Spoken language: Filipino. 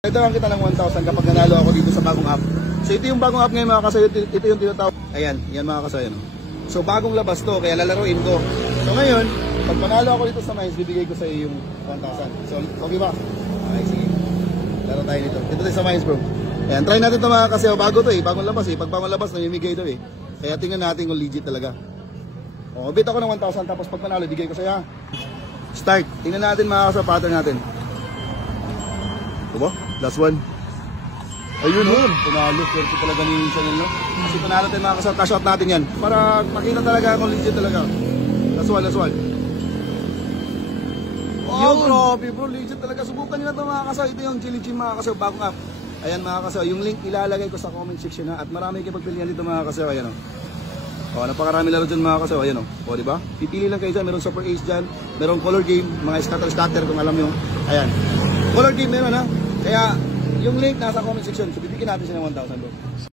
Ito lang kita ng 1,000 kapag nanalo ako dito sa bagong app. So ito yung bagong app ngayon mga kasayo, ito yung tinatawag. Ayan, yan mga kasayo. No? So bagong labas to, kaya lalaruin ko. So ngayon, pag manalo ako dito sa Mines, bibigay ko sa iyo yung 1,000. So okay ba? Okay, sige. Laro tayo dito. Ito tayo sa Mines bro. Ayan, try natin ito mga kasayo. Bago to eh, bagong labas eh. Pag bagong labas, namimigay ito eh. Kaya tingnan natin kung legit talaga. O, bit ako ng 1,000 tapos pag manalo, bigay ko sa iyo. Start. Tingnan natin mga kasayo, pattern natin. Diba? Last one. Ayun o. Panalo. Swerte talaga ni Chanel, no? Kasi panalo tayo mga kasal. Cash out natin yan. Para makita talaga kung legit talaga. Last one, last one. Wow, grabe bro. Legit talaga. Subukan nyo na ito mga kasal. Ito yung Chili Chim mga kasal. Bagong app. Ayan mga kasal. Yung link ilalagay ko sa comment section na. At marami kayo pagpilihan dito mga kasal. Ayan o. O, napakarami laro dyan mga kasal. Ayan o. O, diba? Pipili lang kayo dyan. Meron Super Ace dyan. Meron Color Game. Mga scatter kung alam nyo. Ayan. Color Game meron ha. Kaya yung link nasa comment section. So bibigyan natin siya ng 1,000 bro.